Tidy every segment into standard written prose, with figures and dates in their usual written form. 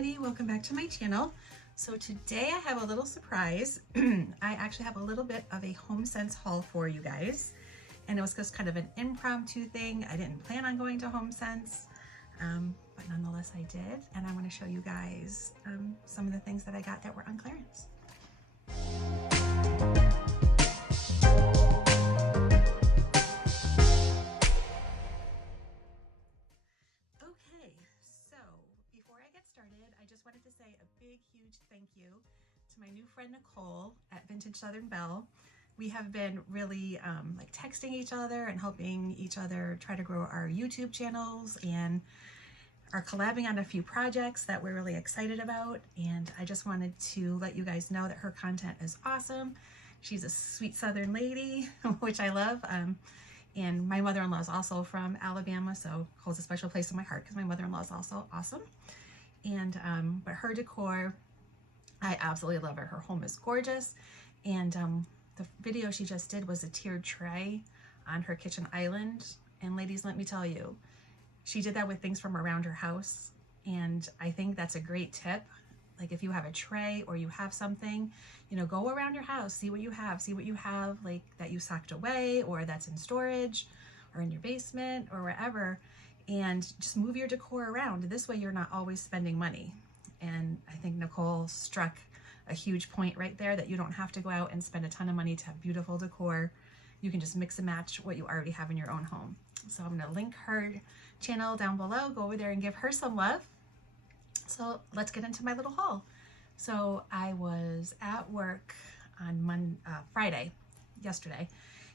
everybody, welcome back to my channel. So today I have a little surprise. I actually have a little bit of a Homesense haul for you guys, and it was just kind of an impromptu thing. I didn't plan on going to Homesense, but nonetheless I did, and I want to show you guys some of the things that I got that were on clearance. I just wanted to say a big, huge thank you to my new friend Nicole at Vintage Southern Belle. We have been really like texting each other and helping each other try to grow our YouTube channels, and are collabing on a few projects that we're really excited about. And I just wanted to let you guys know that her content is awesome. She's a sweet Southern lady, which I love. And my mother-in-law is also from Alabama, so holds a special place in my heart because my mother-in-law is also awesome. And but her decor, I absolutely love it. Her home is gorgeous, and the video she just did was a tiered tray on her kitchen island. And ladies, let me tell you, she did that with things from around her house, and I think that's a great tip. Like if you have a tray or you have something, you know, go around your house, see what you have like that you socked away or that's in storage or in your basement or wherever, and just move your decor around. This way you're not always spending money. And I think Nicole struck a huge point right there, that you don't have to go out and spend a ton of money to have beautiful decor. You can just mix and match what you already have in your own home. So I'm gonna link her channel down below. Go over there and give her some love. So let's get into my little haul. So I was at work on Friday, yesterday,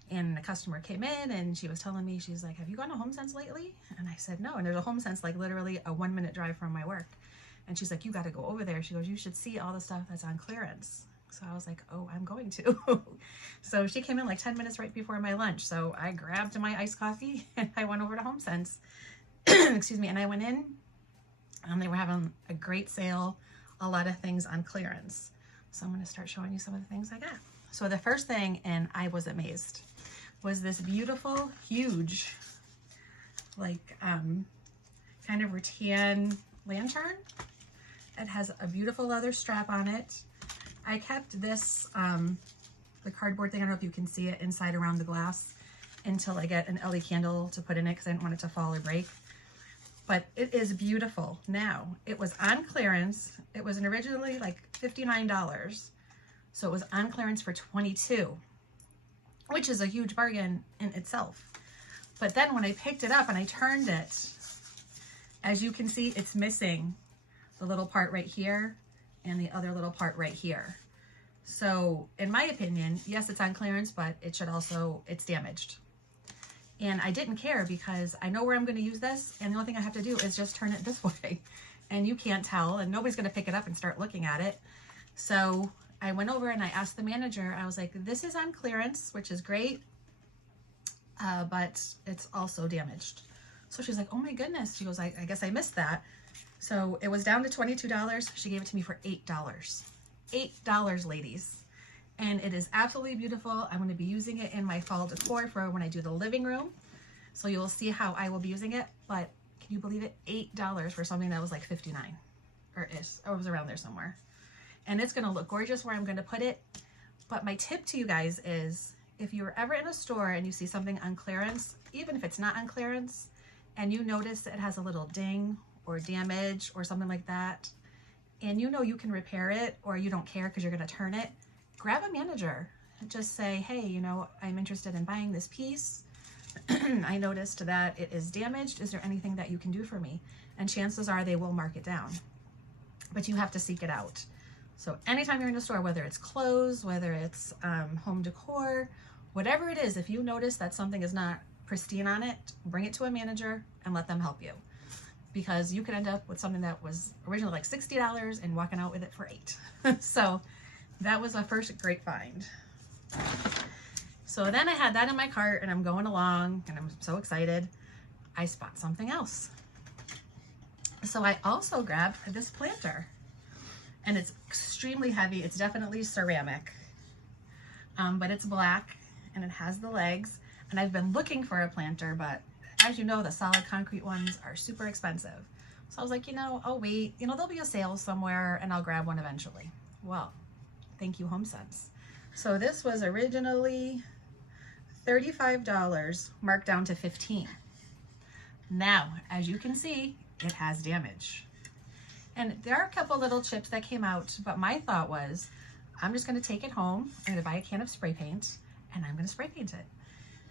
and a customer came in and she was telling me, she's like, have you gone to Homesense lately? And I said, no. And there's a Homesense like literally a 1-minute drive from my work. And she's like, you got to go over there. She goes, you should see all the stuff that's on clearance. So I was like, oh, I'm going to. So she came in like 10 minutes right before my lunch. So I grabbed my iced coffee and I went over to Homesense. Excuse me. And I went in and they were having a great sale, a lot of things on clearance. So I'm going to start showing you some of the things I got. So the first thing, and I was amazed, was this beautiful, huge, like kind of rattan lantern. It has a beautiful leather strap on it. I kept this, the cardboard thing, I don't know if you can see it, inside around the glass until I get an LED candle to put in it because I didn't want it to fall or break. But it is beautiful. Now, it was on clearance. It was originally like $59. So it was on clearance for $22, which is a huge bargain in itself. But then when I picked it up and I turned it, as you can see, it's missing the little part right here and the other little part right here. So in my opinion, yes, it's on clearance, but it should also, it's damaged. And I didn't care because I know where I'm going to use this, and the only thing I have to do is just turn it this way. And you can't tell, and nobody's going to pick it up and start looking at it. So I went over and I asked the manager, I was like, this is on clearance, which is great, but it's also damaged. So she's like, oh my goodness. She goes, I guess I missed that. So it was down to $22. She gave it to me for $8. $8, ladies. And it is absolutely beautiful. I'm going to be using it in my fall decor for when I do the living room. So you'll see how I will be using it. But can you believe it? $8 for something that was like $59, or it was around there somewhere. And it's going to look gorgeous where I'm going to put it. But my tip to you guys is, if you're ever in a store and you see something on clearance, even if it's not on clearance, and you notice it has a little ding or damage or something like that, and you know you can repair it, or you don't care because you're going to turn it, grab a manager and just say, hey, you know, I'm interested in buying this piece. I noticed that it is damaged. Is there anything that you can do for me? And chances are they will mark it down, but you have to seek it out. So anytime you're in a store, whether it's clothes, whether it's home decor, whatever it is, if you notice that something is not pristine on it, bring it to a manager and let them help you. Because you could end up with something that was originally like $60 and walking out with it for $8. So that was my first great find. So then I had that in my cart and I'm going along and I'm so excited. I spot something else. So I also grabbed this planter. And it's extremely heavy. It's definitely ceramic, but it's black and it has the legs. And I've been looking for a planter, but as you know, the solid concrete ones are super expensive. So I was like, you know, I'll wait. You know, there'll be a sale somewhere and I'll grab one eventually. Well, thank you, Homesense. So this was originally $35, marked down to $15. Now, as you can see, it has damage. And there are a couple little chips that came out, but my thought was, I'm just gonna take it home, I'm gonna buy a can of spray paint, and I'm gonna spray paint it.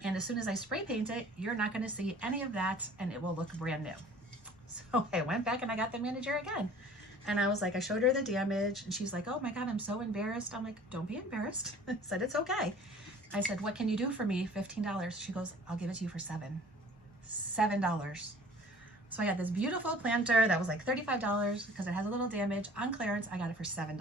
And as soon as I spray paint it, you're not gonna see any of that, and it will look brand new. So I went back and I got the manager again. And I was like, I showed her the damage, and she's like, oh my God, I'm so embarrassed. I'm like, don't be embarrassed. I said, it's okay. I said, what can you do for me? $15. She goes, I'll give it to you for $7. So I got this beautiful planter that was like $35 because it has a little damage. On clearance, I got it for $7.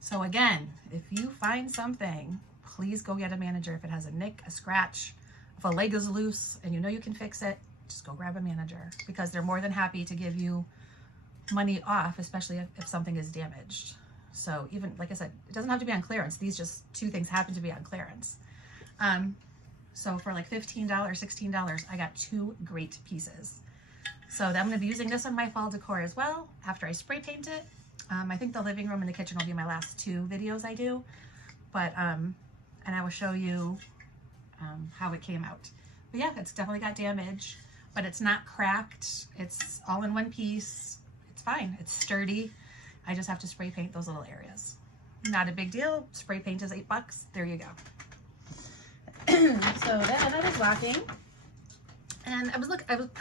So again, if you find something, please go get a manager. If it has a nick, a scratch, if a leg is loose and you know you can fix it, just go grab a manager, because they're more than happy to give you money off, especially if something is damaged. So even, like I said, it doesn't have to be on clearance. These just two things happen to be on clearance. So for like $15, $16, I got 2 great pieces. So I'm going to be using this in my fall decor as well after I spray paint it. I think the living room and the kitchen will be my last 2 videos I do, but and I will show you how it came out. But yeah, it's definitely got damage, but it's not cracked. It's all in one piece. It's fine. It's sturdy. I just have to spray paint those little areas. Not a big deal. Spray paint is $8. There you go. So then I was walking, and I was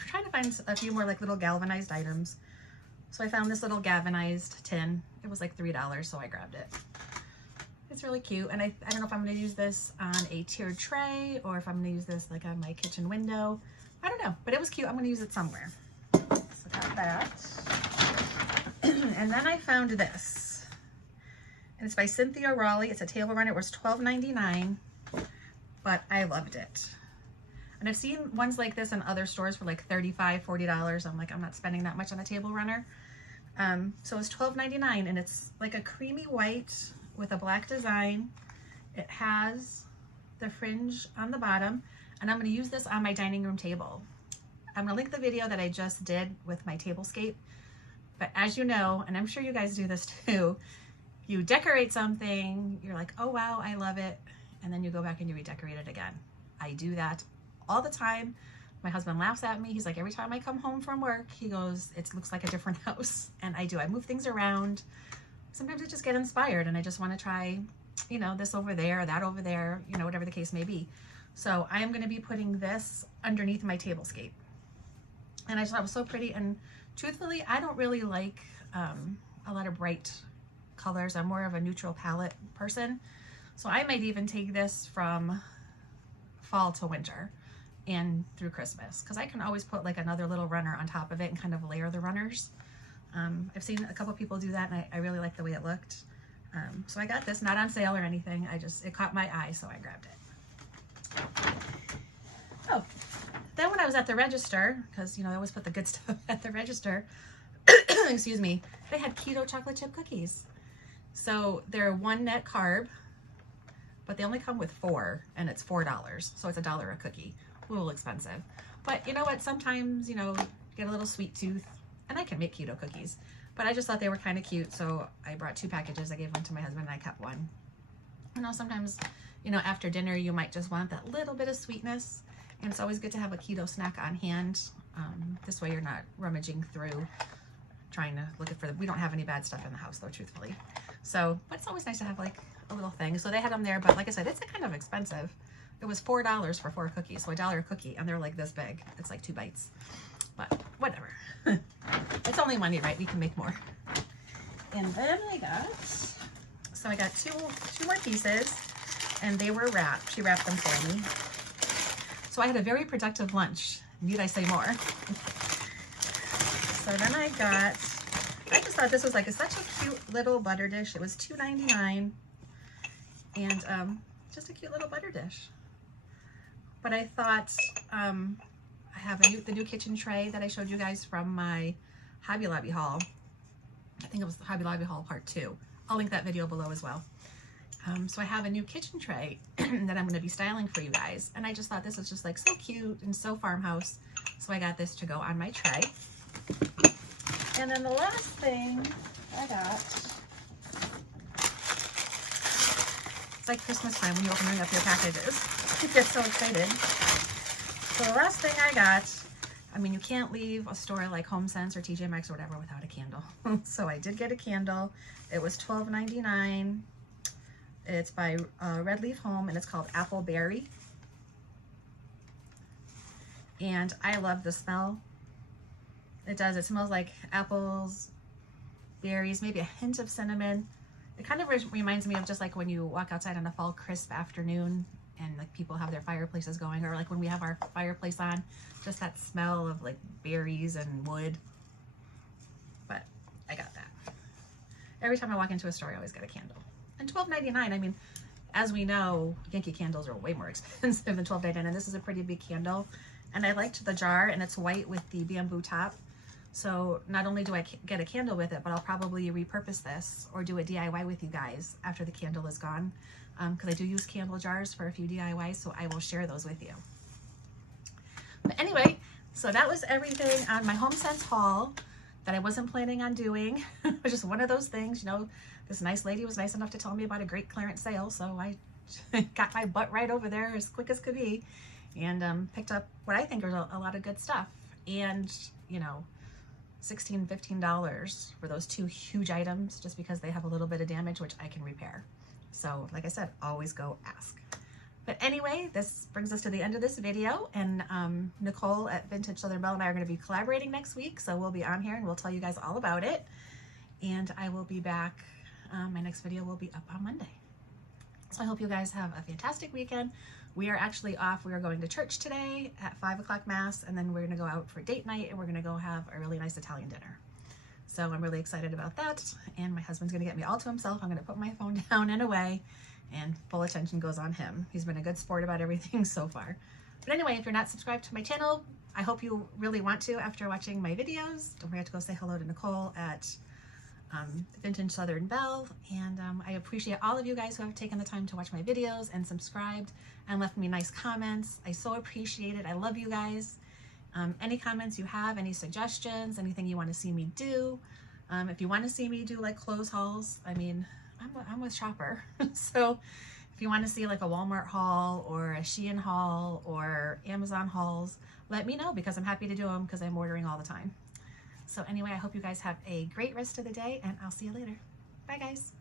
trying to find a few more like little galvanized items. So I found this little galvanized tin. It was like $3, so I grabbed it. It's really cute, and I don't know if I'm going to use this on a tiered tray or if I'm going to use this like on my kitchen window. I don't know, but it was cute. I'm going to use it somewhere. So got that. And then I found this, and it's by Cynthia Raleigh. It's a table runner. It was $12.99, but I loved it. And I've seen ones like this in other stores for like $35, $40. I'm like, I'm not spending that much on a table runner. So it's $12.99, and it's like a creamy white with a black design. It has the fringe on the bottom, and I'm going to use this on my dining room table. I'm going to link the video that I just did with my tablescape. But as you know, and I'm sure you guys do this too, you decorate something, you're like, oh wow, I love it, and then you go back and you redecorate it again. I do that all the time. My husband laughs at me. He's like, every time I come home from work, he goes, it looks like a different house. And I do. I move things around. Sometimes I just get inspired and I just want to try, you know, this over there, that over there, you know, whatever the case may be. So I am going to be putting this underneath my tablescape. And I just thought it was so pretty. And truthfully, I don't really like a lot of bright colors. I'm more of a neutral palette person. So I might even take this from fall to winter and through Christmas, because I can always put like another little runner on top of it and kind of layer the runners. I've seen a couple people do that, and I really like the way it looked. So I got this, not on sale or anything. It caught my eye, so I grabbed it. Oh, then when I was at the register, because you know I always put the good stuff at the register, excuse me, they had keto chocolate chip cookies. So they're 1 net carb, but they only come with 4, and it's $4. So it's $1 a cookie. A little expensive. But you know what? Sometimes, you know, get a little sweet tooth, and I can make keto cookies. But I just thought they were kind of cute, so I brought 2 packages. I gave one to my husband, and I kept one. You know, sometimes, you know, after dinner, you might just want that little bit of sweetness, and it's always good to have a keto snack on hand. This way you're not rummaging through trying to look for we don't have any bad stuff in the house, though, truthfully. So, but it's always nice to have like a little thing. So they had them there, but like I said, it's kind of expensive. It was $4 for 4 cookies, so $1 a cookie, and they're like this big. It's like 2 bites, but whatever. It's only money, right? We can make more. And then I got two more pieces, and they were wrapped. She wrapped them for me. So I had a very productive lunch. Need I say more? So then I just thought this was like such a cute little butter dish. It was $2.99, and just a cute little butter dish. But I thought I have the new kitchen tray that I showed you guys from my Hobby Lobby haul. I think it was the Hobby Lobby haul part 2. I'll link that video below as well. So I have a new kitchen tray that I'm going to be styling for you guys. And I just thought this was just like so cute and so farmhouse. So I got this to go on my tray. And then the last thing I got, it's like Christmas time when you open up your packages. You get so excited. So the last thing I got, I mean, you can't leave a store like Homesense or TJ Maxx or whatever without a candle. So I did get a candle. It was $12.99. It's by Red Leaf Home, and it's called Apple Berry. And I love the smell. It does. It smells like apples, berries, maybe a hint of cinnamon. It kind of reminds me of just like when you walk outside on a fall crisp afternoon and like people have their fireplaces going, or like when we have our fireplace on, just that smell of like berries and wood. But I got that. Every time I walk into a store, I always get a candle. And $12.99, I mean, as we know, Yankee candles are way more expensive than $12.99, and this is a pretty big candle. And I liked the jar, and it's white with the bamboo top. So not only do I get a candle with it, but I'll probably repurpose this or do a DIY with you guys after the candle is gone. Because I do use candle jars for a few DIYs, so I will share those with you. But anyway, so that was everything on my Homesense haul that I wasn't planning on doing. It was just one of those things, you know. This nice lady was nice enough to tell me about a great clearance sale, so I got my butt right over there as quick as could be and picked up what I think are a lot of good stuff. And, you know, $16, $15 for those two huge items just because they have a little bit of damage, which I can repair. So like I said, always go ask. But anyway, this brings us to the end of this video, and Nicole at Vintage Southern Belle and I are going to be collaborating next week, so we'll be on here and we'll tell you guys all about it. And I will be back. My next video will be up on Monday. So I hope you guys have a fantastic weekend. We are actually off. We are going to church today at 5 o'clock Mass, and then we're going to go out for date night, and we're going to go have a really nice Italian dinner. So I'm really excited about that, and my husband's going to get me all to himself. I'm going to put my phone down and away, and full attention goes on him. He's been a good sport about everything so far. But anyway, if you're not subscribed to my channel, I hope you really want to after watching my videos. Don't forget to go say hello to Nicole at Vintage Southern Belle, and I appreciate all of you guys who have taken the time to watch my videos and subscribed and left me nice comments. I so appreciate it. I love you guys. Any comments you have, any suggestions, anything you want to see me do, if you want to see me do like clothes hauls, I mean, I'm a shopper. So if you want to see like a Walmart haul or a Shein haul or Amazon hauls, let me know because I'm happy to do them because I'm ordering all the time. So anyway, I hope you guys have a great rest of the day, and I'll see you later. Bye, guys.